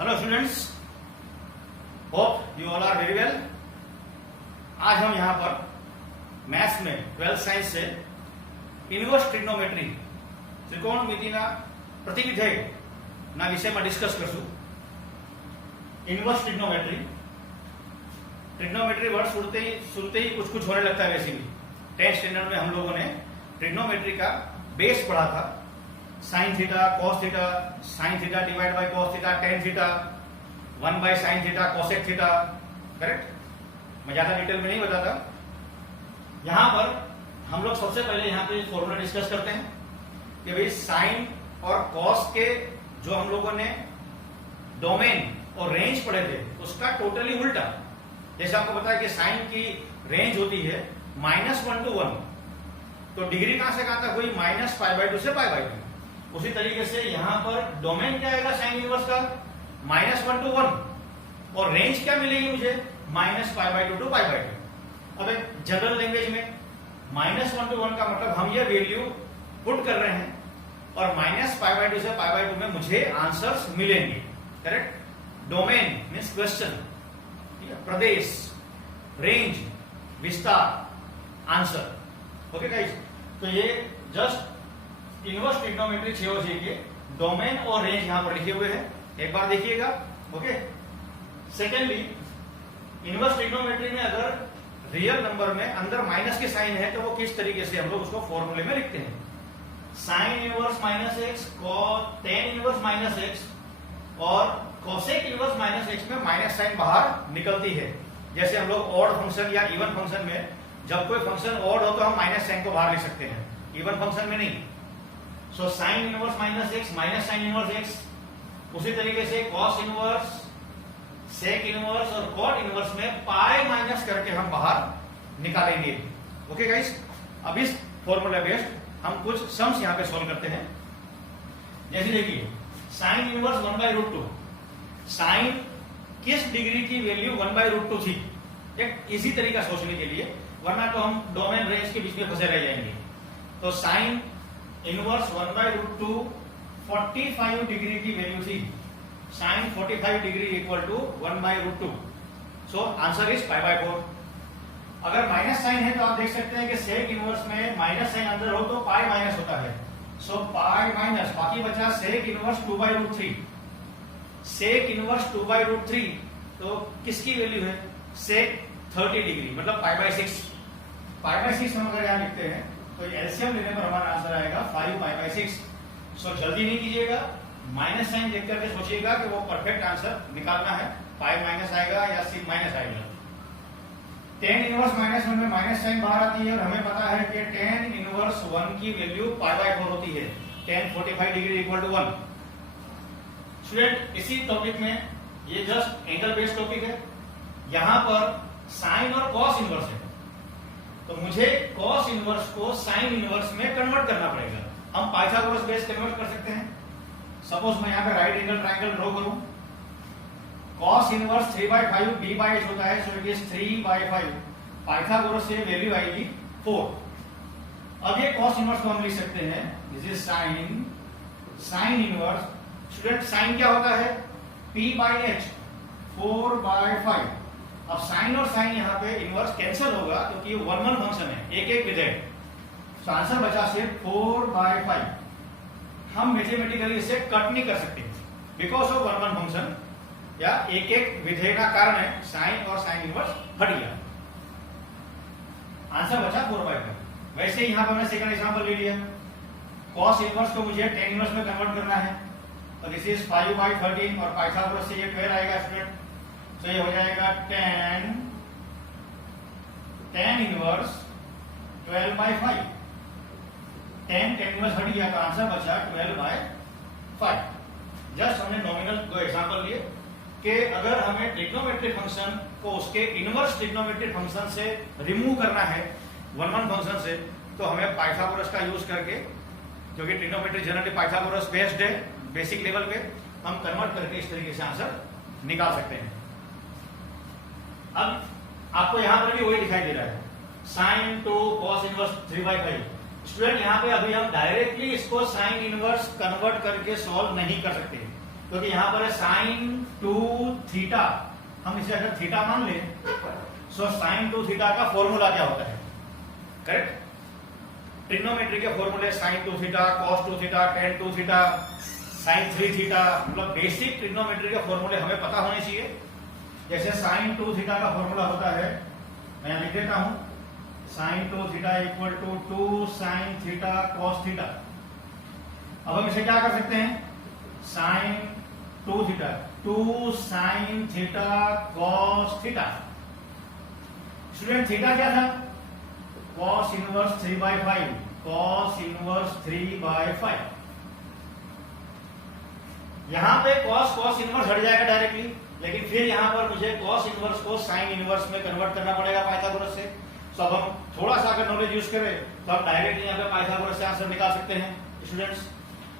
Hello students, hope you all are very well. आज हम यहाँ पर मैथ्स में 12th साइंस से इनवर्स ट्रिग्नोमेट्री ત્રિકોણમિતિના પ્રતિવિધેયના વિષયમાં ડિસ્કસ કરશું। इनवर्स ट्रिग्नोमेट्री वर्ड सुनते ही कुछ कुछ होने लगता है। वैसे भी 10th स्टैंडर्ड में हम लोगों ने ट्रिग्नोमेट्री का बेस पढ़ा था। Sign theta, cos theta, sine theta divide by cos theta, tan theta, 1 by sine theta, cosec theta, correct. मैं ज्यादा डिटेल में नहीं बताता। यहां पर हम लोग सबसे पहले यहाँ पे फॉर्मूला डिस्कस करते हैं कि भाई साइन और कॉस के जो हम लोगों ने डोमेन और रेंज पढ़े थे उसका टोटली उल्टा। जैसे आपको पता है कि साइन की रेंज होती है -1 to 1, तो डिग्री कहां से कहां तक हुई? -π/2 से π/2। उसी तरीके से यहां पर डोमेन क्या आएगा साइन इनवर्स का? -1 to 1, और रेंज क्या मिलेगी मुझे? -π/2 to π/2। अब एक जनरल लैंग्वेज में -1 to 1 का मतलब हम ये वैल्यू पुट कर रहे हैं और -π/2 से π/2 में मुझे आंसर्स मिलेंगे, करेक्ट। डोमेन मीन्स क्वेश्चन, प्रदेश, रेंज, विस्तार, आंसर। ओके गाइस, तो ये जस्ट इनवर्स ट्रिग्नोमेट्री थ्योरी के डोमेन और रेंज यहां पर लिखे हुए हैं, एक बार देखिएगा। ओके। सेकेंडली, इनवर्स ट्रिग्नोमेट्री में अगर रियल नंबर में अंदर माइनस के साइन है तो वो किस तरीके से हम लोग उसको फॉर्मूले में लिखते हैं? Sine inverse -x, tan inverse -x और कोसेक इनवर्स -x में माइनस साइन बाहर निकलती है। जैसे हम लोग ऑड फंक्शन या इवन फंक्शन में जब कोई फंक्शन ऑड हो तो हम माइनस साइन को बाहर लिख सकते हैं, इवन फंक्शन में नहीं। So sine inverse -x minus sine inverse x। उसी तरीके से कॉस इनवर्स, सेक इनवर्स और कॉट इनवर्स में पाई माइनस करके हम बाहर निकालेंगे। ओके गाइस, अब इस फॉर्मूला बेस्ड हम कुछ सम्स यहां पे सॉल्व करते हैं। जैसे देखिए, साइन इनवर्स 1/√2, साइन किस डिग्री की वैल्यू 1/√2 थी? एक इजी तरीका सोचने के लिए, वरना तो हम डोमेन रेंज के बीच में फंसे रह जाएंगे। तो साइन इनवर्स 1/√2 45 डिग्री की वैल्यू थी। Sine 45 degree equal to 1/√2। So answer is π/4। अगर माइनस साइन है तो आप देख सकते हैं कि सेक इनवर्स में माइनस साइन अंदर हो तो पाई माइनस होता है। सो पाई माइनस, बाकी बचा सेक इनवर्स 2/√3। सेक इनवर्स 2/√3 तो किसकी वैल्यू है? सेक 30 डिग्री, मतलब π/6। π/6 हम अगर यहां लिखते हैं तो एलसीएम लेने पर हमारा आंसर आएगा 5π/6। सो जल्दी नहीं कीजिएगा, माइनस साइन देख करके सोचिएगा कि वो परफेक्ट आंसर निकालना है। पाई माइनस आएगा या सिक माइनस आएगा। टेन इनवर्स -1 में माइनस साइन बाहर आती है और हमें पता है कि टेन इनवर्स 1 की वैल्यू π/4 होती है। Tan 45 degree equal to 1। Student, इसी टॉपिक में ये जस्ट एंगल बेस्ड टॉपिक है। यहां पर साइन और कॉस इनवर्स है, तो मुझे कॉस इनवर्स को साइन इनवर्स में कन्वर्ट करना पड़ेगा। हम पाइथागोरस बेस कन्वर्ट कर सकते हैं। सपोज मैं यहाँ पे राइट एंगल ट्राइंगल ड्रॉ करूं। कॉस इनवर्स 3/5 b/h होता है, सो इट इज 3/5। पाइथागोरस से वैल्यू आएगी 4। अब ये कॉस इनवर्स को हम लिख सकते हैं, this is sine inverse. Student, sine क्या होता है? p/h 4/5। अब साइन और साइन यहाँ पे इनवर्स कैंसिल होगा क्योंकि ये 1 फंक्शन है, एक विधेय। तो आंसर बचा सिर्फ 4/5। हम मैथमेटिकली इसे कट नहीं कर सकते बिकॉज ऑफ 1 फंक्शन या एक विधेय का कारण है साइन और साइन इनवर्स हट गया। आंसर बचा 4/5। वैसे यहां पर मैं सेकंड एग्जांपल ले लिया। कॉस इनवर्स को मुझे टेन इनवर्स में कन्वर्ट करना है, तो दिस इज 5/13 और पाइथागोरस से ये 12 आएगा स्टूडेंट। तो ये हो जाएगा tan इनवर्स 12/5। टेन इनवर्स हट गया तो आंसर बचा 12/5। जस्ट हमने नॉमिनल 2 एग्जांपल लिए कि अगर हमें ट्रिग्नोमेट्रिक फंक्शन को उसके इनवर्स ट्रिग्नोमेट्रिक फंक्शन से रिमूव करना है 1 फंक्शन से, तो हमें पाइथागोरस का यूज करके, क्योंकि ट्रिग्नोमेट्री जनरली पाइथागोरस बेस्ड है, बेसिक लेवल पे हम कन्वर्ट करके इस तरीके से आंसर निकाल सकते हैं। अब आपको यहां पर भी वही दिखाई दे रहा है, sign to cos inverse 3/5। Student, यहाँ पे अभी हम डायरेक्टली इसको साइन इनवर्स कन्वर्ट करके सॉल्व नहीं कर सकते, क्योंकि यहां पर है साइन 2 थीटा, हम इसे अगर थीटा मान ले सो साइन 2 थीटा का फॉर्मूला क्या होता है, करेक्ट। ट्रिग्नोमेट्री के फॉर्मूले sine 2 theta, cos 2 theta, tan 2 theta, sine 3 theta, मतलब बेसिक ट्रिग्नोमेट्री के फॉर्मूले हमें पता होने चाहिए। जैसे साइन 2 थीटा का फॉर्मूला होता है, मैं लिख देता हूं, sine 2 theta equal to 2 sine theta cos theta. अब हम इसे क्या कर सकते हैं, sine 2 theta 2 sine theta cos theta. Student theta क्या था, कॉस इनवर्स 3/5, कॉस इनवर्स 3/5। यहां पे कॉस कॉस इनवर्स हट जाएगा डायरेक्टली, लेकिन फिर यहां पर मुझे कॉस इनवर्स को साइन इनवर्स में कन्वर्ट करना पड़ेगा पाइथागोरस से। तो अब हम थोड़ा सा अगर नॉलेज यूज करें तो आप डायरेक्टली यहां पे पाइथागोरस से आंसर निकाल सकते हैं स्टूडेंट्स।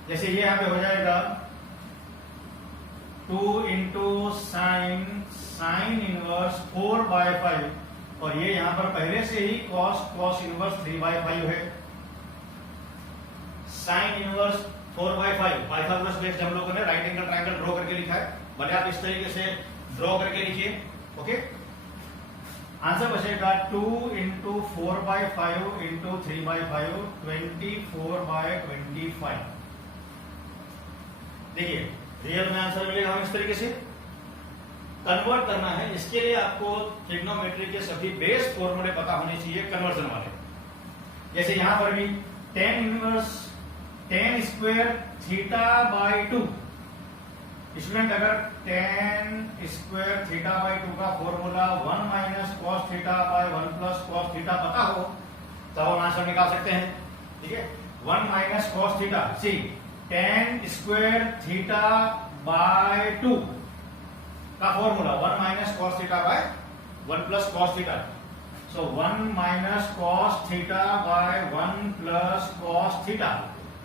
जैसे ये यहां पे हो जाएगा 2 इंटू साइन इनवर्स 4/5, और ये यहां पर पहले से ही कॉस इनवर्स 3/5 है। साइन इनवर्स 4/5 पाइथागोरस बेस्ड हम लोगों ने राइट एंगल ट्रायंगल ड्रॉ करके लिखा है, भले आप इस तरीके से ड्रॉ करके लिखिए। ओके, आंसर बचेगा 2 इंटू 4/5 इंटू 3/5, 24/25। देखिए रियल में आंसर मिलेगा हम इस तरीके से कन्वर्ट करना है। इसके लिए आपको ट्रिग्नोमेट्री के सभी बेस फॉर्मूले पता होने चाहिए कन्वर्जन वाले। जैसे यहां पर भी tan inverse tan square θ/2, student अगर tan स्क्वायर θ/2 का formula 1 minus cos θ/1 plus cos theta पता हो तो हम आंसर निकाल सकते हैं। ठीक है, 1 minus cos theta, see tan square θ/2 का formula 1 minus cos θ/1 plus cos theta. So 1 minus cos θ/1 plus cos theta.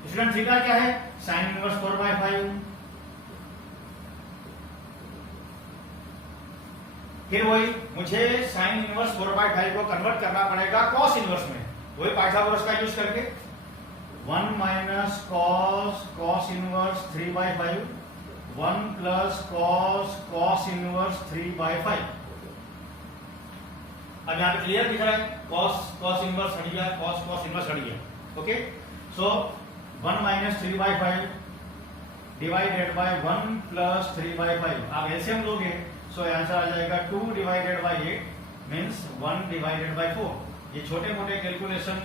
Student theta क्या है, साइन इनवर्स 4/5। फिर वही मुझे साइन इनवर्स 4/5 को कन्वर्ट करना पड़ेगा कॉस इनवर्स में, वही पाइथागोरस का यूज करके 1 minus cos inverse 3/5, 1 plus cos inverse 3/5। अब यहां पे क्लियर दिख रहा है, कॉस इनवर्स हट गया, कॉस इनवर्स हट गया। Okay, so 1 minus 3/5 divided by 1 plus 3/5। आप एलसीएम लोगे सो आंसर आ जाएगा 2 divided by 8 means 1 divided bye 4। ये छोटे मोटे कैलकुलेशन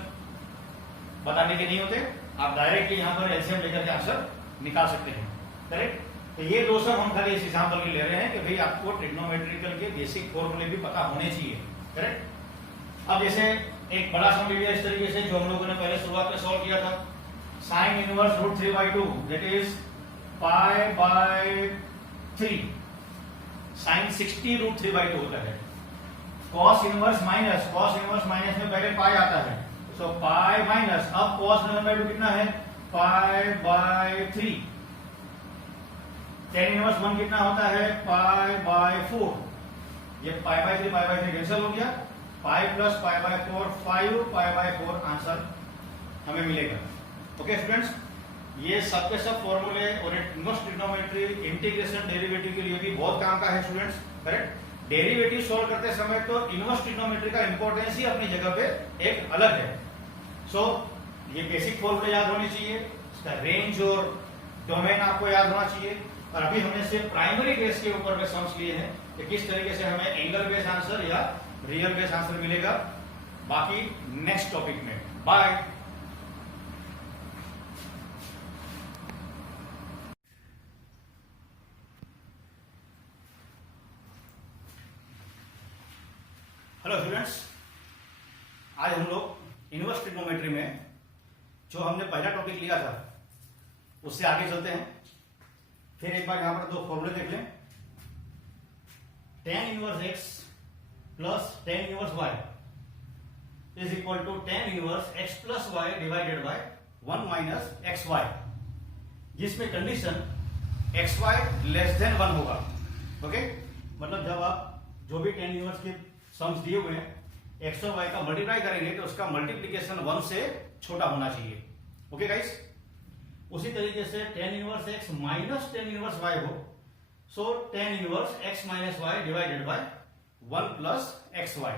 बताने के नहीं होते, आप डायरेक्टली यहां पर एलसीएम लेकर के आंसर निकाल सकते हैं, करेक्ट। तो ये दो सब हम खाली इस एग्जांपल के ले रहे हैं कि भाई आपको ट्रिग्नोमेट्रिकल के बेसिक फॉर्मूले भी पता होने चाहिए, करेक्ट। अब जैसे एक बड़ा सम लिया इस तरीके से जो हम लोगों ने पहले शुरुआत में सॉल्व किया था, sine inverse √3/2 that is π/3, sine 60 √3/2 होता है। कॉस इनवर्स माइनस में पहले पाई आता है, सो पाई माइनस, अब कॉस √2 कितना है, π/3। tan इनवर्स 1 कितना होता है, π/4। ये π/3 कैंसिल हो गया, पाई प्लस π/4, 5 π/4 आंसर हमें मिलेगा। ओके स्टूडेंट्स, ये सब के सब फॉर्मूले और इनवर्स ट्रिग्नोमेट्री इंटीग्रेशन डेरिवेटिव के लिए भी बहुत काम का है स्टूडेंट्स, करेक्ट। डेरिवेटिव सॉल्व करते समय तो इनवर्स ट्रिग्नोमेट्री का इंपॉर्टेंस ही अपनी जगह पे एक अलग है। सो ये बेसिक फॉर्मूले याद होने चाहिए, इसका रेंज और डोमेन आपको याद होना चाहिए। और अभी हमने सिर्फ प्राइमरी बेस के ऊपर में सम्स लिए हैं कि किस तरीके से हमें एंगल बेस आंसर या रियल बेस आंसर मिलेगा, बाकी नेक्स्ट टॉपिक में। बाय। हेलो स्टूडेंट्स, आज हम लोग इनवर्स ट्रिग्नोमेट्री में जो हमने पहला टॉपिक लिया था उससे आगे चलते हैं। फिर एक बार यहां पर दो फॉर्मूले देख लें। tan inverse x plus tan inverse y is equal to tan inverse x plus y divided by 1 minus xy, जिसमें कंडीशन xy लेस देन 1 होगा। ओके, मतलब जब आप जो भी tan इनवर्स के सम्स दिए हुए हैं x और y का मल्टीप्लाई करेंगे तो उसका मल्टीप्लीकेशन 1 से छोटा होना चाहिए। ओके गाइस, उसी तरीके से tan inverse x minus tan inverse y हो, so tan inverse x minus Y divided by 1 plus X Y.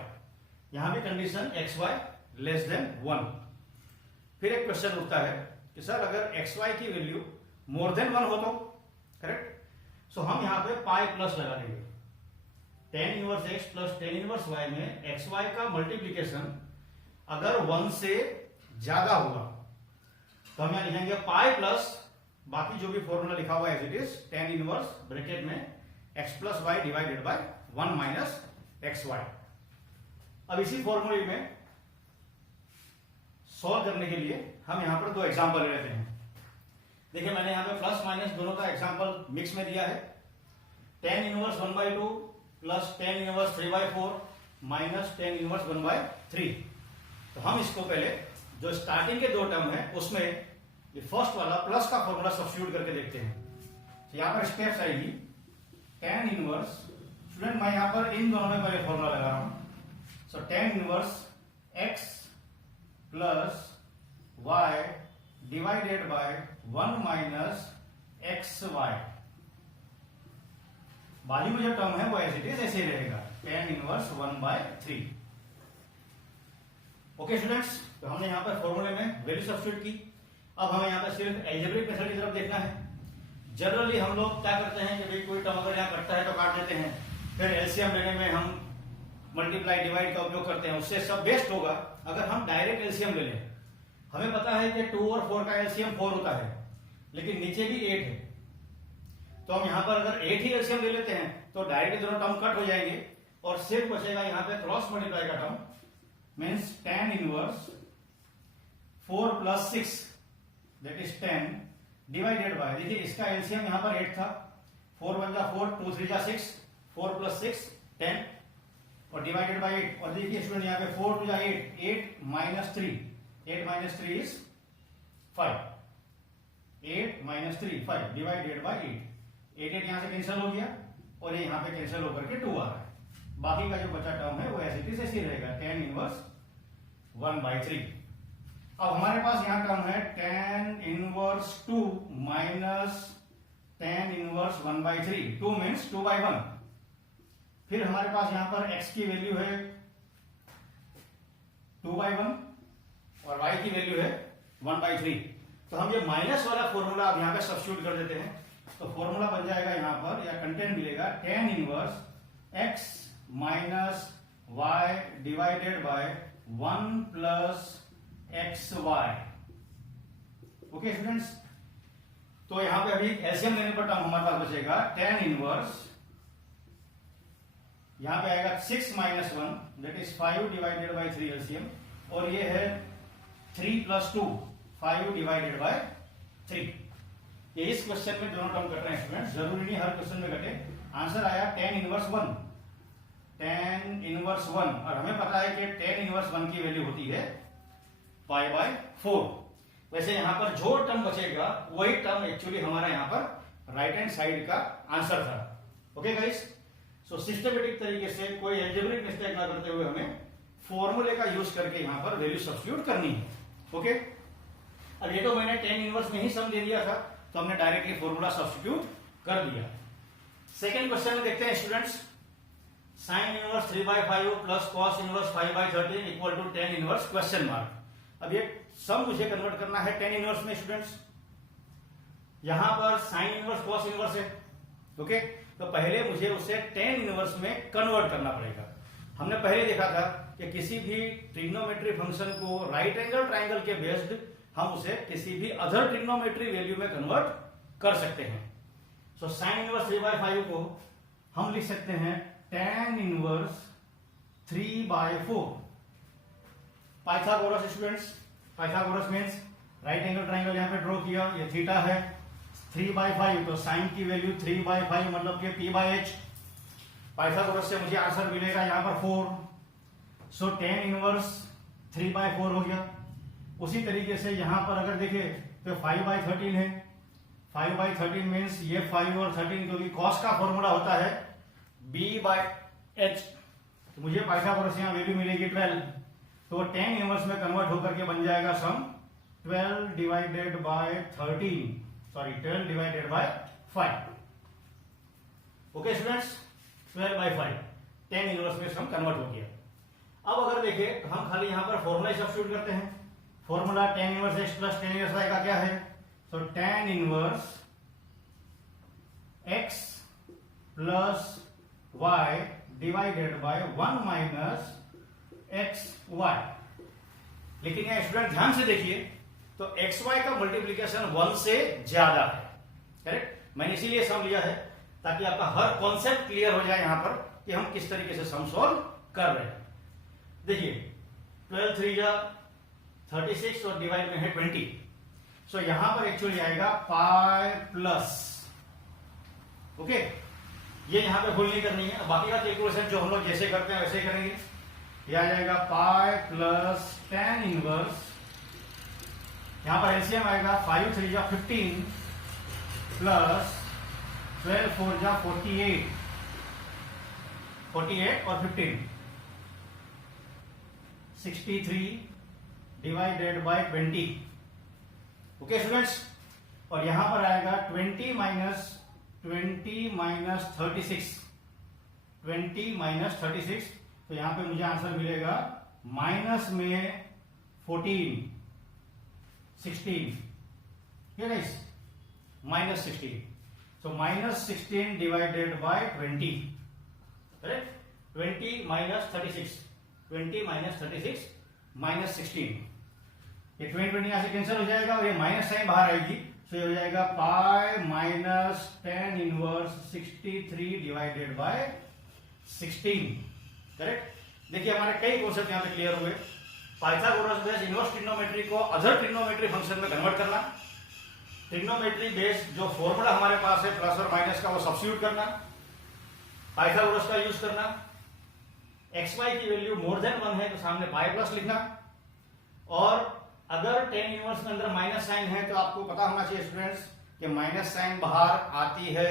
यहां भी condition X Y less than 1। फिर एक क्वेश्चन उठता है कि सर अगर एक्स वाई की वैल्यू मोर देन 1 हो तो, करेक्ट। सो हम यहां पे पाई प्लस लगा देंगे। tan inverse x plus tan inverse y में एक्स वाई का मल्टीप्लीकेशन अगर 1 से ज्यादा हुआ तो हम यहां लिखेंगे पाई प्लस बाकी जो भी फॉर्मूला लिखा हुआ है as it is tan inverse bracket में x plus Y divided by 1 minus X Y. अब इसी फॉर्मूले में सॉल्व करने के लिए हम यहां पर दो एग्जांपल ले लेते हैं। देखिए मैंने यहां पे प्लस माइनस दोनों का एग्जांपल मिक्स में दिया है। tan inverse 1/2 plus tan inverse 3/4 minus tan inverse 1/3। तो हम इसको पहले जो स्टार्टिंग के दो टर्म है उसमें ये फर्स्ट वाला प्लस का फॉर्मूला सब्स्टिट्यूट करके देखते हैं। तो यहां पर स्टेप्स आएगी tan इनवर्स, स्टूडेंट मैं यहां पर इन दोनों में पहले फॉर्मूला लगा रहा हूं। So tan inverse x plus y divided by 1 minus X Y. बाजू में जो टर्म है वो एज इट इज ऐसे ही रहेगा tan इनवर्स 1/3। ओके स्टूडेंट्स, तो हमने यहां पर फॉर्मूले में वैल्यू सब्स्टिट्यूट की। अब हमें यहां पर सिर्फ एल्जेब्रिक मेथड की तरफ देखना है। जनरली हम लोग क्या करते हैं कि भाई कोई टर्म अगर यहां कटता है तो काट देते हैं, फिर एलसीएम लेने में हम मल्टीप्लाई डिवाइड का उपयोग करते हैं, उससे सब बेस्ट होगा अगर हम डायरेक्ट एलसीएम ले लें। हमें पता है कि 2 और 4 का एलसीएम 4 होता है, लेकिन नीचे भी 8 है, तो हम यहां पर अगर 8 ही एलसीएम ले लेते हैं तो डायरेक्ट दोनों टर्म कट हो जाएंगे और सिर्फ बचेगा यहां पे क्रॉस मल्टीप्लाई का term, means tan inverse 4 plus 6 that is 10 divided by, देखिए इसका एलसीएम यहां पर 8 था, 4 1 जा 4, 2 3 जा 6, 4 प्लस 6 10 और डिवाइडेड बाय 8। और देखिए स्टूडेंट यहां पे 4 2 जा 8, 8 minus 3, 8 minus 3 is 5, 8 minus 3 5 divided by 8। 8 यहां से कैंसिल हो गया और ये यहां पे कैंसिल होकर के 2 आ रहा है। बाकी का जो बचा टर्म है वो ऐसे ही ऐसे ही रहेगा tan इनवर्स 1/3। अब हमारे पास यहां टर्म है tan inverse 2 minus tan inverse 1/3, 2 means 2/1। फिर हमारे पास यहां पर x की वैल्यू है 2/1 और y की वैल्यू है 1/3। तो हम ये माइनस वाला फॉर्मूला अब यहां पे सब्स्टिट्यूट कर देते हैं, तो फॉर्मूला बन जाएगा यहां पर या कंटेंट मिलेगा tan inverse x minus y divided by 1 plus X Y. Okay students, तो यहां पे अभी एलसीएम लेने पर टर्म हमारे पास बचेगा tan इनवर्स, यहां पे आएगा 6 minus 1 that is 5 divided by 3 LCM, और ये है 3 प्लस 2 5 डिवाइडेड बाय 3। ये इस क्वेश्चन में दोनों टर्म कट रहे हैं स्टूडेंट्स, जरूरी नहीं हर क्वेश्चन में कटे। आंसर आया tan इनवर्स 1, tan इनवर्स 1, और हमें पता है कि tan इनवर्स 1 की वैल्यू होती है π/4। वैसे यहां पर जो टर्म बचेगा वही टर्म एक्चुअली हमारा यहां पर राइट हैंड साइड का आंसर था। ओके गाइस, सो सिस्टमेटिक तरीके से कोई एल्जेब्रिक मिस्टेक ना करते हुए हमें फॉर्मूले का यूज करके यहां पर वैल्यू सब्स्टिट्यूट करनी है। ओके, अब ये तो मैंने tan इनवर्स में ही सम दे दिया था, तो हमने डायरेक्टली फॉर्मूला सब्स्टिट्यूट कर दिया। सेकेंड क्वेश्चन में देखते हैं students, sin inverse 3/5 plus cos inverse 5/13 equal to tan inverse question mark. अब ये सम मुझे कन्वर्ट करना है tan इनवर्स में स्टूडेंट्स। यहां पर sin इनवर्स cos इनवर्स है, ओके, तो पहले मुझे उसे tan इनवर्स में कन्वर्ट करना पड़ेगा। हमने पहले देखा था कि किसी भी ट्रिग्नोमेट्री फंक्शन को राइट एंगल ट्राइंगल के बेस्ड हम उसे किसी भी अदर ट्रिग्नोमेट्री वैल्यू में कन्वर्ट कर सकते हैं। सो sin इनवर्स 3/5 को हम लिख सकते हैं tan inverse 3/4। Pythagoras students, Pythagoras means right angle triangle यहां पे ड्रॉ किया, ये थीटा है, 3/5 तो साइन की वैल्यू 3/5 मतलब कि p/h। पाइथागोरस से मुझे आंसर मिलेगा यहां पर 4। सो tan इनवर्स 3/4 हो गया। उसी तरीके से यहां पर अगर देखें तो 5/13 है, 5/13 मीन्स ये 5 और 13, क्योंकि cos का फॉर्मूला होता है b/h, तो मुझे पाइथागोरस यहां वैल्यू मिलेगी 12। तो tan इनवर्स में कन्वर्ट होकर के बन जाएगा सम 12 divided by 5। Okay students, 12/5 10 inverse में हम कन्वर्ट हो गया। अब अगर देखें तो हम खाली यहां पर फॉर्मूला सब्स्टिट्यूट करते हैं। Formula tan inverse x plus tan inverse y का क्या है? सो tan inverse x plus y divided by 1 minus xy। लेकिन यहां स्टूडेंट ध्यान से देखिए तो xy का मल्टीप्लीकेशन 1 से ज्यादा है, करेक्ट। मैंने इसीलिए सम लिया है ताकि आपका हर कॉन्सेप्ट क्लियर हो जाए यहां पर कि हम किस तरीके से सम सॉल्व कर रहे हैं। देखिए 12 3 जा 36 और डिवाइड में है 20। सो यहां पर एक्चुअली आएगा पाई प्लस, ओके। ये यहां पे भूल नहीं करनी है। बाकी का कैलकुलेशन जो हम लोग जैसे करते हैं वैसे ही करेंगे। ये आ जाएगा पाई प्लस tan इनवर्स, यहां पर एलसीएम आएगा 5 3 जा 15 प्लस 12 4 जा 48 और 15 63 डिवाइडेड बाय 20। ओके स्टूडेंट्स, और यहां पर आएगा 20 माइनस 36, 20 माइनस 36। तो यहां पे मुझे आंसर मिलेगा माइनस में 14 16, minus 16। So minus 16 divided by 20, correct. 20 minus 36, 20 minus 36 minus 16। ये 20 यहां से कैंसिल हो जाएगा और ये माइनस साइन बाहर आएगी। सो ये हो जाएगा pi minus tan inverse 63 divided by 16, correct. देखिए हमारे कई कॉन्सेप्ट यहां पे क्लियर हुए। पाइथागोरस बेस्ड इनवर्स ट्रिग्नोमेट्री को अदर ट्रिग्नोमेट्री फंक्शन में कन्वर्ट करना, ट्रिग्नोमेट्री बेस्ड जो फॉर्मूला हमारे पास है प्लस और माइनस का वो सब्स्टिट्यूट करना, पाइथागोरस का यूज करना, xy की वैल्यू मोर देन 1 है तो सामने पाई प्लस लिखना, और अगर tan इनवर्स में अंदर माइनस साइन है तो आपको पता होना चाहिए स्टूडेंट्स कि माइनस साइन बाहर आती है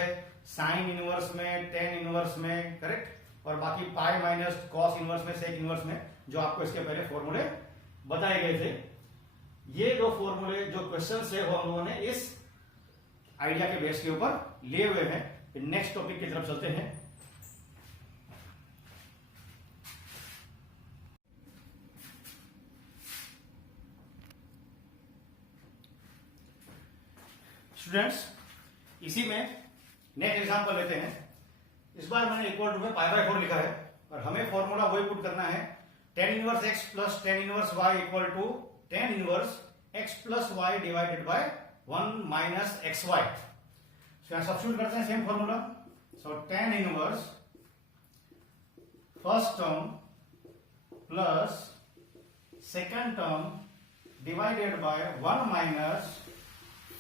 साइन इनवर्स में, tan इनवर्स में, करेक्ट। और बाकी पाई माइनस कॉस इनवर्स में, सेक इनवर्स में, जो आपको इसके पहले फॉर्मूले बताए गए थे। ये दो फॉर्मूले जो क्वेश्चन है वो हम लोगों ने इस आइडिया के बेस के ऊपर लिए हुए हैं। नेक्स्ट टॉपिक की तरफ चलते हैं। स्टूडेंट्स, इसी में नेक्स्ट एग्जांपल लेते हैं। इस बार मैंने इक्वल टू में π/4 लिखा है और हमें फॉर्मूला वही पुट करना है tan inverse x plus tan inverse y equal to tan inverse x plus y divided by 1 minus xy। यहां सब्स्टिट्यूट करते हैं same formula. So tan inverse first term plus second term divided by 1 minus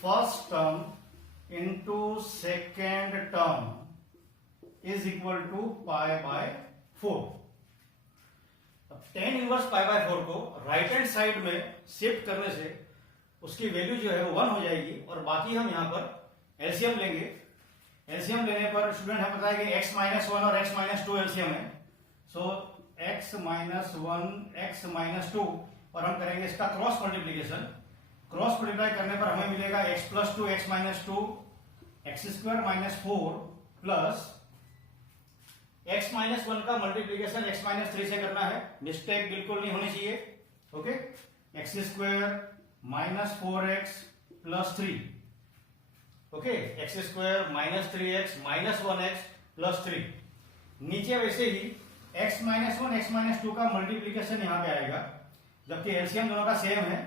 first term into second term is equal to π/4। अब tan inverse π/4 को right hand side में shift करने से उसकी value जो है वो 1 हो जाएगी और बाकी हम यहां पर एलसीएम लेंगे। एलसीएम लेने पर स्टूडेंट हमें बताया कि x माइनस 1 और x माइनस 2 एलसीएम है। So x minus 1 x minus 2 और हम करेंगे इसका क्रॉस मल्टीप्लीकेशन। क्रॉस मल्टीप्लाई करने पर हमें मिलेगा x plus 2 x minus 2 x square minus 4 plus x minus 1 का मल्टीप्लीकेशन x माइनस 3 से करना है, मिस्टेक बिल्कुल नहीं होनी चाहिए। Okay, x square minus 4x plus 3, okay, x square minus 3x minus 1x plus 3। नीचे वैसे ही x माइनस 1 x माइनस 2 का मल्टीप्लीकेशन यहां पे आएगा, जबकि एलसीएम दोनों का सेम है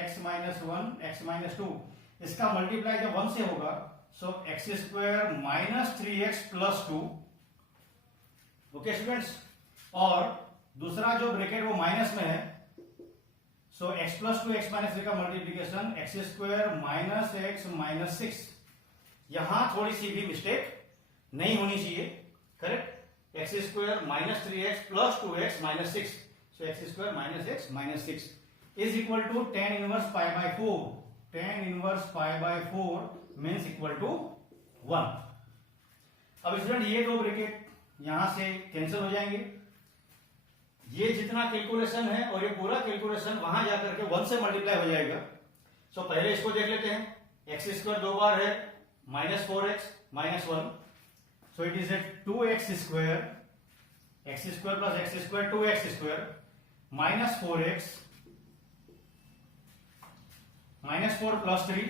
x माइनस 1 x माइनस 2। इसका मल्टीप्लाई जब 1 से होगा so x square minus 3x plus 2। Okay students, और दूसरा जो ब्रैकेट वो माइनस में है, so x plus 2 x minus 3 का multiplication x square minus x minus 6। यहां थोड़ी सी भी मिस्टेक नहीं होनी चाहिए, correct. x square minus 3x plus 2x minus 6, so x square minus x minus 6 is equal to tan inverse π/4। tan inverse π/4 means equal to 1। अब student ये दो ब्रैकेट यहां से कैंसिल हो जाएंगे। ये जितना कैलकुलेशन है और ये पूरा कैलकुलेशन वहां जाकर के 1 से मल्टीप्लाई हो जाएगा। सो पहले इसको देख लेते हैं। एक्स स्क्वायर 2 बार है, -4x -1, so it is a 2x square, X square plus X square 2x square -4x -4 plus 3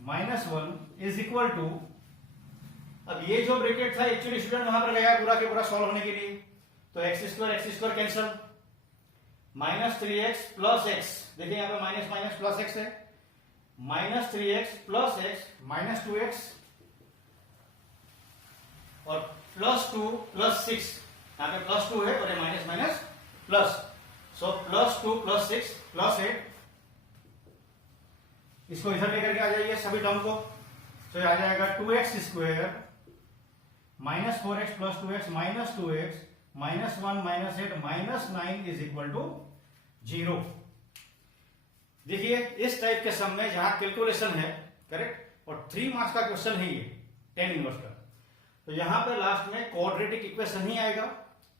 -1 is equal to, अब ये जो ब्रैकेट था एक्चुअली स्टूडेंट वहां पर गया पूरा के पूरा सॉल्व होने के लिए, तो X square cancel, -3x plus x, देखिए यहां पे माइनस माइनस प्लस एक्स है, -3x प्लस एक्स -2x और +2 + 6, यहां पे +2 है और ये माइनस माइनस प्लस, सो +2 + 6 + 8, इसको इधर लेकर के आ जाइए सभी टर्म को, तो आ जाएगा 2x square -4x + 2x -2x -1 -8 -9 is equal to 0। देखिए इस टाइप के सम में जहां कैलकुलेशन है, करेक्ट, और 3 मार्क्स का क्वेश्चन है ये tan इनवर्स का, तो यहां पे लास्ट में क्वाड्रेटिक इक्वेशन ही आएगा।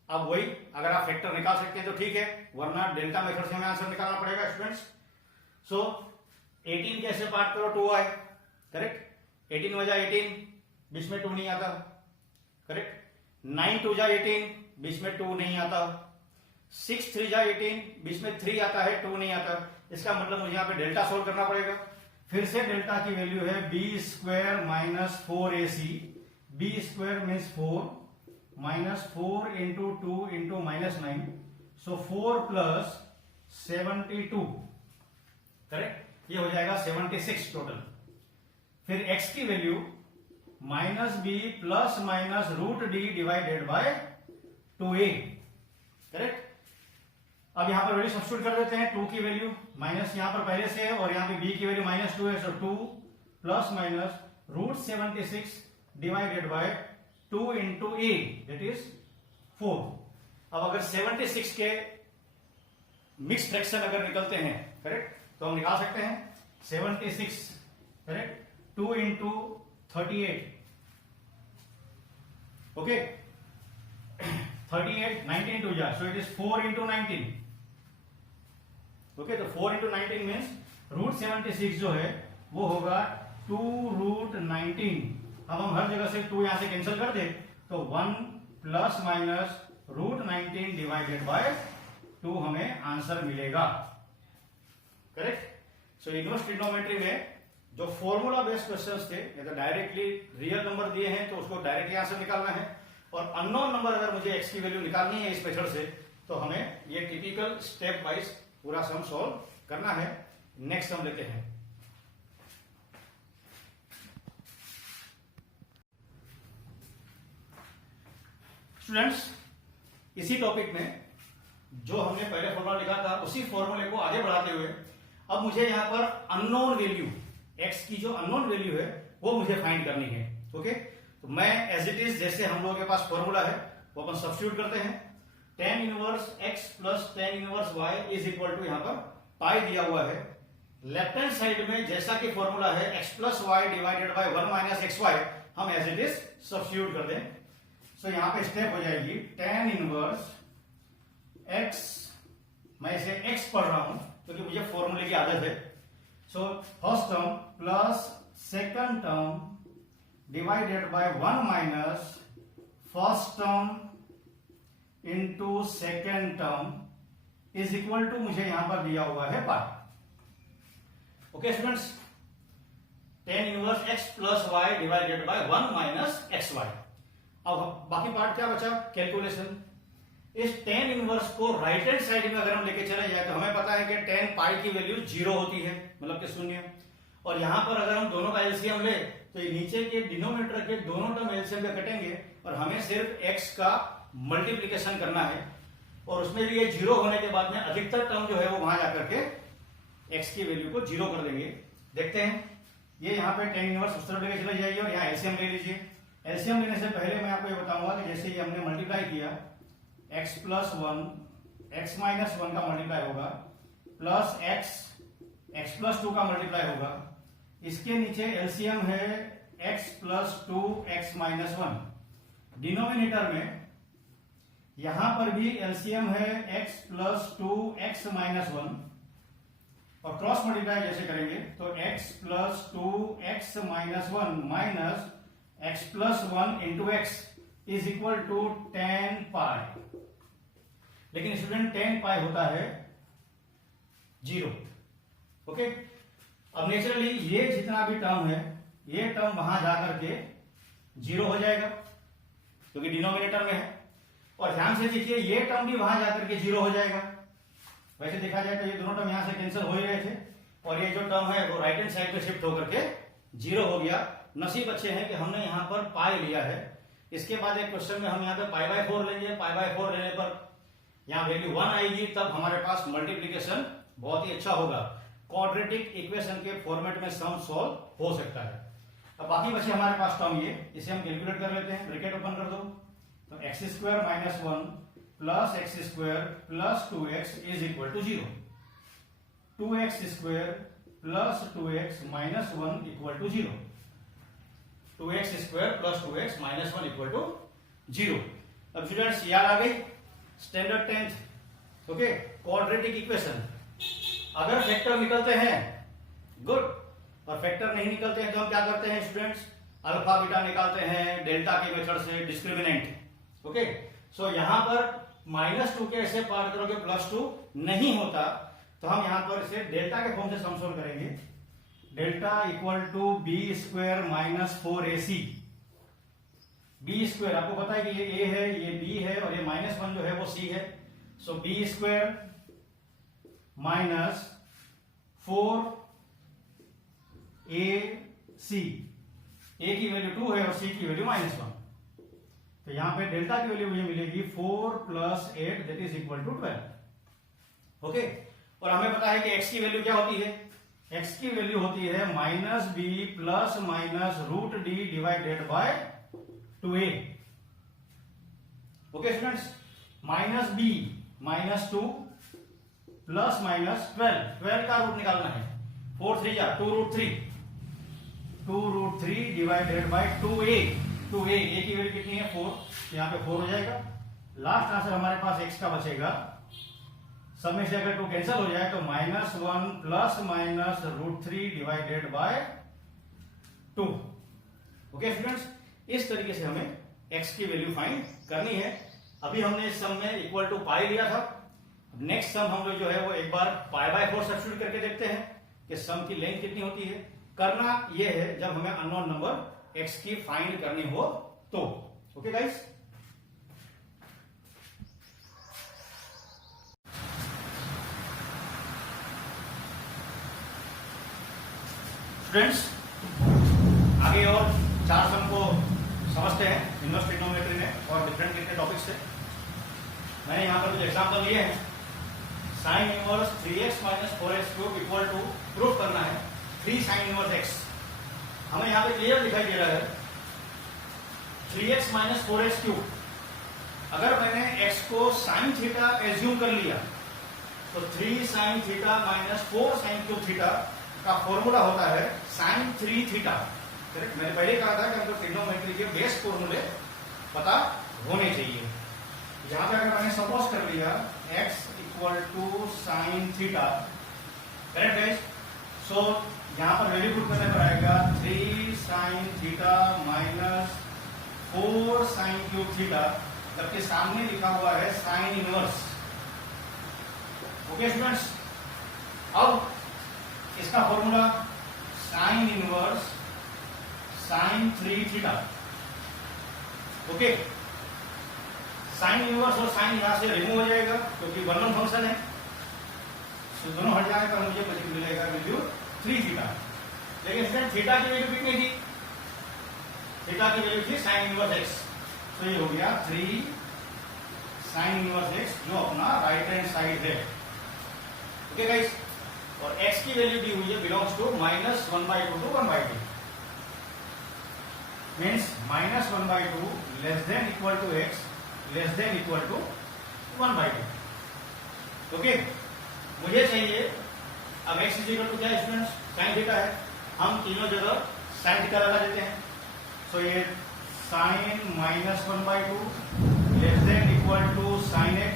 अब वही अगर आप फैक्टर निकाल सकते हैं तो ठीक है, वरना डेल्टा मेथड से हमें आंसर निकालना पड़ेगा स्टूडेंट्स। सो 18 कैसे पार्ट करो, 2y, करेक्ट, 18 वजह 18, बीच में 2 नहीं आता, करेक्ट, 9 2 जा 18, बीच में 2 नहीं आता, 6 3 जा 18, बीच में 3 आता है, 2 नहीं आता, इसका मतलब मुझे यहाँ पे डेल्टा सोल्व करना पड़ेगा। फिर से डेल्टा की वैल्यू है b² - 4ac, b² मीन्स 4 -4 × 2 × -9, सो 4 + 72, करेक्ट, ये हो जाएगा 76 टोटल। फिर x की value -b ± √d divided by 2a, correct. अब यहां पर वैल्यू सब्स्टिट्यूट कर देते हैं, 2 की वैल्यू माइनस यहां पर पहले से है और यहां पे b की वैल्यू -2 है, सो 2 ± √76 divided by 2 × a, that is 4। अब अगर 76 के मिक्स फ्रैक्शन अगर निकलते हैं, करेक्ट, तो हम निकाल सकते हैं 76, करेक्ट, 2 × 38, ओके, 38 19 2 जा, सो इट इज 4 × 19, ओके, तो 4 × 19 मीन्स √76 जो है वो होगा 2 √19। अब हम हर जगह से 2 यहां से कैंसिल कर दे तो 1 ± √19 डिवाइडेड बाय 2 हमें आंसर मिलेगा, करेक्ट। सो इनवर्स ट्रिग्नोमेट्री में जो फॉर्मूला बेस्ड क्वेश्चंस थे, या तो डायरेक्टली रियल नंबर दिए हैं तो उसको डायरेक्टली आंसर निकालना है, और अननोन नंबर अगर मुझे x की वैल्यू निकालनी है इस मेथड से, तो हमें ये टिपिकल स्टेप वाइज पूरा सम सॉल्व करना है। नेक्स्ट सम लेते हैं। स्टूडेंट्स, इसी टॉपिक में जो हमने पहले फॉर्मूला लिखा था उसी फॉर्मूले को आगे बढ़ाते हुए अब मुझे यहां पर अननोन वैल्यू x की जो अननोन वैल्यू है वो मुझे फाइंड करनी है, ओके। तो मैं एज इट इज जैसे हम लोगों के पास फॉर्मूला है वो अपन सब्स्टिट्यूट करते हैं, tan inverse x plus tan inverse y is equal to, यहां पर पाई दिया हुआ है, लेफ्ट हैंड साइड में जैसा कि फॉर्मूला है x plus y divided by 1 - xy, हम एज इट इज सब्स्टिट्यूट कर दें। सो यहां पे स्टेप हो जाएगी tan इनवर्स x, मैं इसे x पढ़ रहा हूं क्योंकि मुझे फॉर्मूले की आदत है, so first term plus second term divided by 1 - first term into second term is equal to, मुझे यहां पर दिया हुआ है part, okay students, tan inverse x plus y divided by 1 - xy। अब बाकी पार्ट क्या बचा, कैलकुलेशन। इस tan इनवर्स को राइट हैंड साइड में अगर हम लेके चले जाए तो हमें पता है कि tan पाई की वैल्यू 0 होती है, मतलब कि 0, और यहां पर अगर हम दोनों का एलसीएम ले तो ये नीचे के डिनोमिनेटर के दोनों टर्म एलसीएम का कटेंगे और हमें सिर्फ x का मल्टीप्लीकेशन करना है, और उसमें भी ये 0 होने के बाद में अधिकतर टर्म जो है वो वहां जाकर के x की वैल्यू को 0 कर देंगे। देखते हैं, ये यहाँ पे tan इनवर्स उस तरफ लेके चले जाइए और यहाँ एलसीएम ले लीजिए। एलसीएम लेने से पहले मैं आपको ये बताऊंगा कि जैसे ये हमने मल्टीप्लाई किया, x प्लस 1 x माइनस 1 का मल्टीप्लाई होगा प्लस x प्लस 2 का मल्टीप्लाई होगा, इसके नीचे एलसीएम है x plus 2 x minus 1, denominator में यहां पर भी एलसीएम है x प्लस 2 x माइनस 1, और क्रॉस मल्टीप्लाई जैसे करेंगे तो x plus 2x minus 1 minus x plus 1 into X is equal to 10 pi. लेकिन स्टूडेंट 10 पाई होता है 0। ओके, अब नेचुरली ये जितना भी टर्म है ये टर्म वहां जाकर के 0 हो जाएगा क्योंकि डिनोमिनेटर में है। और ध्यान से देखिए ये टर्म भी वहां जाकर के 0 हो जाएगा। वैसे देखा जाए तो ये दोनों टर्म यहां से कैंसिल हो ही रहे थे और ये जो टर्म है वो राइट हैंड साइड पे शिफ्ट होकर के 0 हो गया। नसीब अच्छे हैं कि हमने यहां पर पाई लिया है। इसके बाद एक क्वेश्चन में हम यहाँ पे पाई बाय 4 लेंगे। पाई बाय 4 लेने पर यहाँ वैल्यू 1 आएगी, तब हमारे पास मल्टीप्लीकेशन बहुत ही अच्छा होगा। क्वाड्रेटिक इक्वेशन के फॉर्मेट में सम सॉल्व हो सकता है। अब बाकी बचे हमारे पास टर्म ये, इसे हम कैलकुलेट कर लेते हैं। ब्रैकेट ओपन कर दो तो X square minus 1 plus X square plus 2x is equal to 0। 2x square plus 2x minus 1 equal to 0। 2x square plus 2x minus 1 equal to 0। अब स्टूडेंट्स याद आ गई standard 10th। Okay, quadratic equation अगर factor निकलते हैं good, और factor नहीं निकलते हैं तो हम क्या करते हैं स्टूडेंट्स, अल्फा बीटा निकालते हैं डेल्टा के मेथड से, डिस्क्रिमिनेंट। ओके, सो यहां पर -2 के ऐसे पार्ट करोगे +2 नहीं होता तो हम यहां पर इसे डेल्टा के फॉर्म से सम सोल्व करेंगे। Delta equal to B square minus 4ac। B square आपको पता है कि ये a है, ये b है और ये -1 जो है वो c है। So B square minus 4ac। a की वैल्यू 2 है और c की वैल्यू -1। तो यहां पे डेल्टा की वैल्यू मुझे मिलेगी 4 + 8 that is equal to 12। Okay, और हमें पता है कि x की वैल्यू क्या होती है, x की वैल्यू होती है -b plus minus √d divided by 2a। Okay students, -b -2 plus minus 12 का रूट निकालना है। 4 3 या 2√3 डिवाइडेड बाय 2a। a की वैल्यू कितनी है 4, यहां पे 4 हो जाएगा। लास्ट आंसर हमारे पास x का बचेगा। सब में से अगर 2 कैंसिल हो जाए तो -1 plus minus √3 divided by 2। Okay students, इस तरीके से हमें x की वैल्यू फाइंड करनी है। अभी हमने इस सम में इक्वल टू पाई लिया था। नेक्स्ट सम हम लोग जो है वो एक बार पाई बाय 4 सब्स्टिट्यूट करके देखते हैं कि सम की लेंथ कितनी होती है। करना यह है जब हमें अननोन नंबर x की फाइंड करनी हो तो। ओके गाइस, स्टूडेंट्स आगे और 4 सम को समझते हैं इनवर्स ट्रिग्नोमेट्री में और डिफरेंट कितने टॉपिक्स से। मैंने यहां पर कुछ एग्जांपल लिए हैं। Sine inverse 3x - 4x³ equal to proof करना है 3 साइन इनवर्स x। हमें यहां पे क्लियर दिखाई दे रहा है 3x - 4x³। अगर मैंने x को साइन थीटा एज्यूम कर लिया तो 3 sine theta - 4 sine cube theta का फॉर्मूला होता है साइन 3 थीटा। करेक्ट, मैंने पहले कहा था कि हमको ट्रिग्नोमेट्री के बेस फॉर्मूले पता होने चाहिए। यहां पे अगर मैंने सपोज कर लिया x equal to sine theta, correct guys, so यहां पर वैल्यू पुट करने पर आएगा 3 sine theta minus 4 sine cube theta, जबकि सामने लिखा हुआ है साइन इनवर्स। ओके स्टूडेंट्स, अब इसका formula sine inverse sine 3 theta. Okay, sine inverse और साइन यहां से रिमूव हो जाएगा क्योंकि 1 फंक्शन है। तो दोनों हट जाने पर मुझे बच मिलेगा वैल्यू 3 थीटा। लेकिन स्टूडेंट थीटा की वैल्यू कितनी थी, थीटा की वैल्यू थी साइन इनवर्स x। तो ये हो गया 3 साइन इनवर्स x जो अपना राइट हैंड साइड है। ओके गाइस, और x की वैल्यू दी हुई है belongs to -1/2 to 1/2 means -1/2 less than equal to x less than equal to 1/2। Okay, मुझे चाहिए अब x इज इक्वल टू क्या स्टूडेंट्स, साइन थीटा है। हम तीनों जगह साइन थीटा लगा देते हैं। सो ये sine -1/2 less than equal to sine x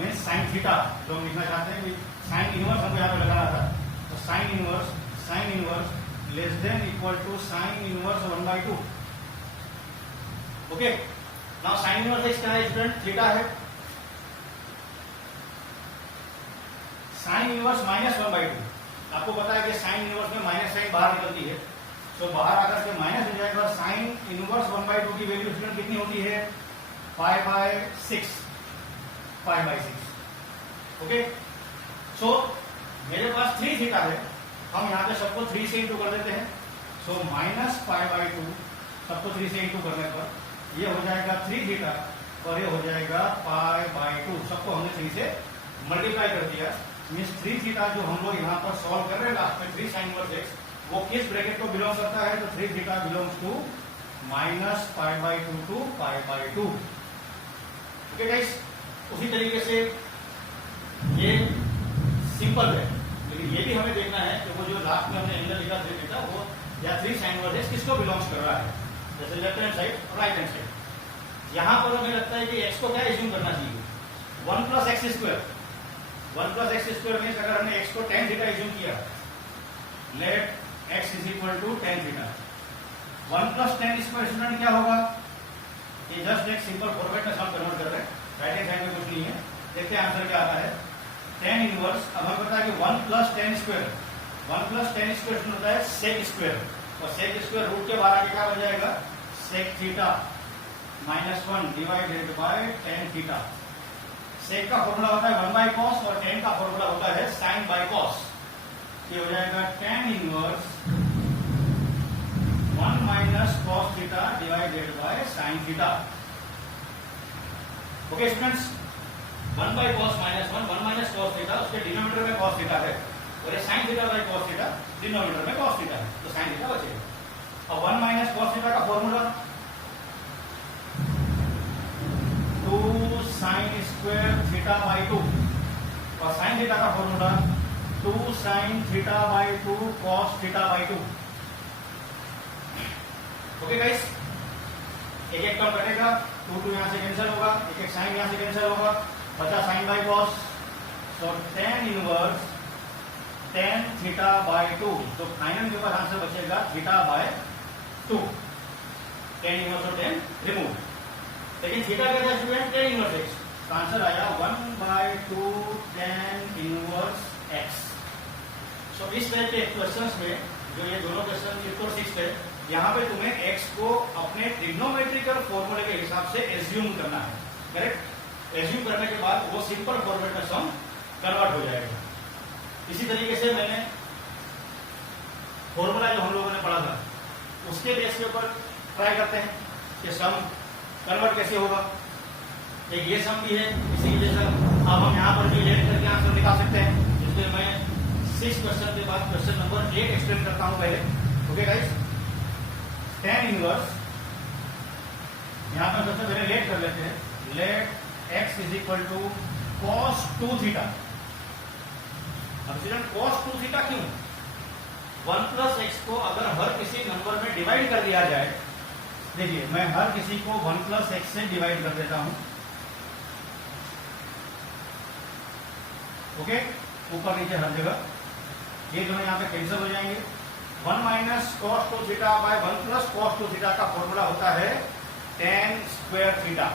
means sine theta जो हम लिखना चाहते हैं साइन इनवर्स हमको यहाँ पे लगाना था, तो sine inverse less than equal to sine inverse 1/2। Okay, now sine inverse इसका है स्टूडेंट थीटा है, साइन इनवर्स -1/2। आपको पता है कि साइन इनवर्स में माइनस साइन बाहर निकलती है, तो बाहर आकर के माइनस हो जाएगा। साइन इनवर्स 1/2 की वैल्यू स्टूडेंट कितनी होती है? 5/6। ओके, सो मेरे पास 3 थीटा है, हम यहाँ पे सबको 3 से इंटू कर देते हैं। सो -5/2 सबको 3 से इंटू करने पर ये हो जाएगा 3 थीटा और ये हो जाएगा 5/2। सबको हमने 3 से मल्टीप्लाई कर दिया। मीन्स 3 थीटा जो हम लोग यहाँ पर सॉल्व कर रहे हैं लास्ट में 3 sin इनवर्स x, वो किस ब्रैकेट को बिलोंग करता है? तो 3 theta belongs to -5/2 to 5/2। Okay guys, उसी तरीके से ये सिंपल है, लेकिन ये भी हमें देखना है कि वो जो लास्ट में हमने एंगल लिखा 3 थीटा वो या 3 sin इनवर्स x किसको बिलोंग्स कर रहा है, जैसे लेफ्ट हैंड साइड और राइट हैंड साइड। यहाँ पर हमें लगता है कि x को क्या एज्यूम करना चाहिए? 1 + x²। 1 + x² मीन्स अगर हमने x को tan थीटा एज्यूम किया, let x = tan theta. 1 + tan² student क्या होगा? ये जस्ट एक सिंपल फॉर्मेट में हम कन्वर्ट कर रहे हैं, राइट हैंड साइड में कुछ नहीं है। देखते हैं आंसर क्या आता है। tan इनवर्स, अब हमें पता है कि 1 + tan², 1 + tan² होता है sec², और sec² रूट के बाहर आके क्या बन जाएगा? sec theta -1 divided by tan theta. Sec का फॉर्मूला होता है 1/cos और tan का फॉर्मूला होता है sin/cos। ये हो जाएगा tan inverse 1 - cos theta divided bye sin theta. Okay students, 1/cos -1 - cos theta, उसके डिनोमिनेटर में cos थीटा है, और ये sin थीटा/cos थीटा डिनोमिनेटर में cos थीटा है, तो sin थीटा बचेगा। अब 1 - cos थीटा का फॉर्मूला 2 sin² थीटा/2, और sin थीटा का formula 2 sin थीटा/2 cos थीटा/2। Okay guys, एक एक टर्म कटेगा, 2 यहां से कैंसिल होगा, एक साइन यहां से कैंसिल होगा, बचा sin/cos। तो tan इनवर्स tan थीटा/2, तो फाइनल के ऊपर आंसर बचेगा थीटा/2। tan इनवर्स और tan रिमूव, लेकिन थीटा क्या था स्टूडेंट? tan इनवर्स x, तो आंसर आया 1/2 tan इनवर्स x। सो इस तरह के क्वेश्चंस में, जो ये दोनों क्वेश्चन 5 और 6 है, यहाँ पे तुम्हें x को अपने ट्रिग्नोमेट्रिकल फॉर्मूले के हिसाब से एज्यूम करना है, करेक्ट? एज्यूम करने के बाद वो सिंपल फॉर्मेट में सम कन्वर्ट हो जाएगा। इसी तरीके से मैंने फॉर्मूला जो हम लोगों ने पढ़ा था उसके बेस के ऊपर ट्राई करते हैं कि सम कन्वर्ट कैसे होगा। एक ये सम भी है इसी जैसा। अब हम यहाँ पर भी लेट करके आंसर निकाल सकते हैं, इसलिए मैं 6 क्वेश्चन के बाद क्वेश्चन नंबर 8 एक्सप्लेन करता हूँ पहले। ओके गाइस, tan इनवर्स यहाँ पर सबसे पहले लेट कर लेते हैं। Let x = cos 2 theta. अब स्टूडेंट cos 2 थीटा क्यों? 1 + x को अगर हर किसी नंबर में डिवाइड कर दिया जाए, देखिए मैं हर किसी को 1 + x से डिवाइड कर देता हूं। ओके, ऊपर नीचे हर जगह ये दोनों यहाँ पे कैंसिल हो जाएंगे। 1 - cos 2 थीटा/1 + cos 2 थीटा का फॉर्मूला होता है tan² थीटा।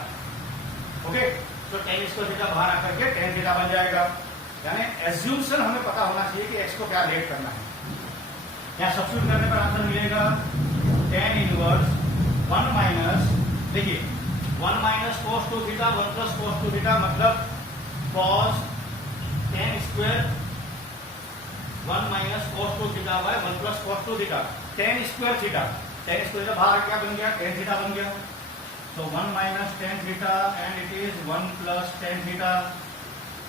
ओके, तो tan² थीटा बाहर आकर के tan थीटा बन जाएगा। यानी एज्यूम्शन हमें पता होना चाहिए कि x को क्या लेट करना है। यहाँ सब्स्टिट्यूट करने पर आंसर मिलेगा tan इनवर्स 1 - देखिए 1 - cos 2 थीटा 1 + cos 2 थीटा मतलब cos tan² 1 - cos 2 थीटा/1 + cos 2 theta. tan² theta, tan² theta बाहर क्या बन गया? tan थीटा बन गया। तो 1 - tan theta and it is 1 + tan theta.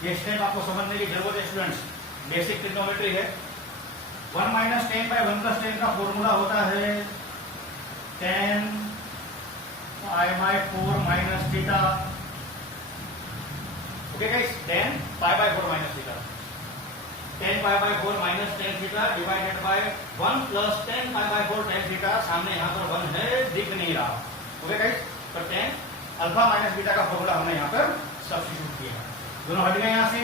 ये स्टेप आपको समझने की जरूरत है स्टूडेंट्स, बेसिक ट्रिग्नोमेट्री है। 1 - tan/1 + tan का फॉर्मूला होता है tan π/4 - theta. Okay guys, tan π/4 - theta, tan π/4 - tan theta divided by 1 + tan π/4 tan theta. सामने यहाँ पर 1 है, दिख नहीं रहा। ओके गाइस, तो tan α - बीटा का फॉर्मूला हमने यहाँ पर सब्स्टिट्यूट किया। दोनों हट गए यहाँ से,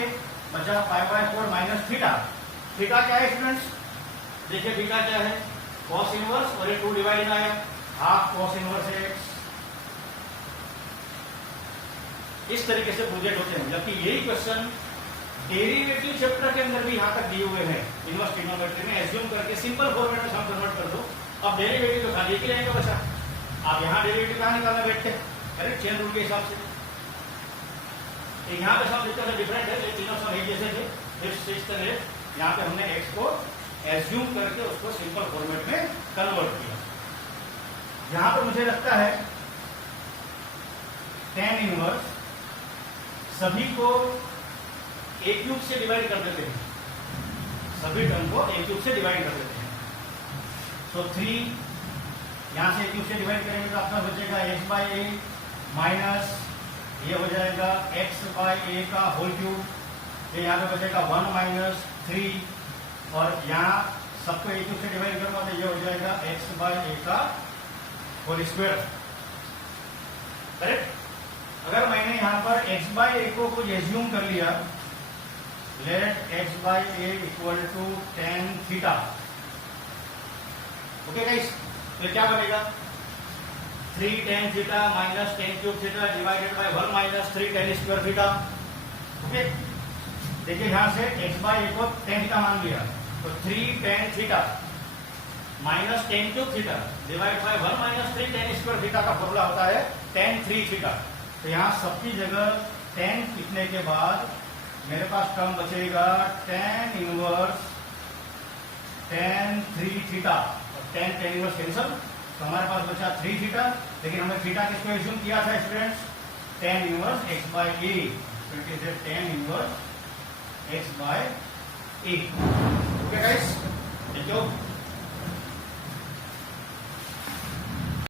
बचा 5/4 माइनस थीटा। थीटा क्या है स्टूडेंट्स? देखिए थीटा क्या है, cos इनवर्स और ये 2 डिवाइड में आया, हाफ cos इनवर्स x। इस तरीके से प्रोजेक्ट होते हैं, जबकि यही क्वेश्चन डेरिवेटिव चैप्टर के अंदर भी यहां तक दिए हुए हैं। इनवर्स ट्रिग्नोमेट्री में एज्यूम करके सिंपल फॉर्मेट में हम कन्वर्ट कर दो। अब डेरिवेटिव तो खाली एक ही रहेगा बचा, आप यहां डेरिवेटिव कहां निकालना बैठते हैं, करेक्ट, चेन रूल के हिसाब से। यहाँ पे सम देखते डिफरेंट है, ये तीनों सम एक जैसे थे। इस तरह यहाँ पे हमने x को एज्यूम करके उसको सिंपल फॉर्मेट में कन्वर्ट किया। यहाँ पर मुझे लगता है tan इनवर्स सभी को a क्यूब से डिवाइड कर देते हैं, सभी टर्म को a क्यूब से डिवाइड कर देते हैं। तो 3 यहाँ से a क्यूब से डिवाइड करेंगे तो आपका बचेगा x बाई ए माइनस ये हो जाएगा x बाई ए का होल क्यूब। ये यहाँ पे बचेगा 1 माइनस 3 और यहाँ सबको एक से डिवाइड करूंगा तो ये हो जाएगा x बाई ए का होल स्क्वायर। करेक्ट। अगर मैंने यहाँ पर x बाई ए को कुछ एज्यूम कर लिया, let x by a equal to tan theta. Okay guys, तो क्या बनेगा 3 tan theta minus tan cube theta divided by 1 minus 3 tan square theta. Okay, देखिए यहां से x बाई ए को tan थीटा मान लिया तो 3 tan theta minus tan cube theta divide by 1 minus 3 tan square theta का फॉर्मूला होता है tan 3 थीटा। तो यहाँ सबकी जगह tan लिखने के बाद मेरे पास टर्म बचेगा tan इनवर्स tan 3 थीटा और tan इनवर्स कैंसल, तो हमारे पास बचा 3 थीटा। लेकिन हमने थीटा किसको एज्यूम किया था students, tan inverse x by a, तो it is tan inverse x by a. Okay guys, thank you.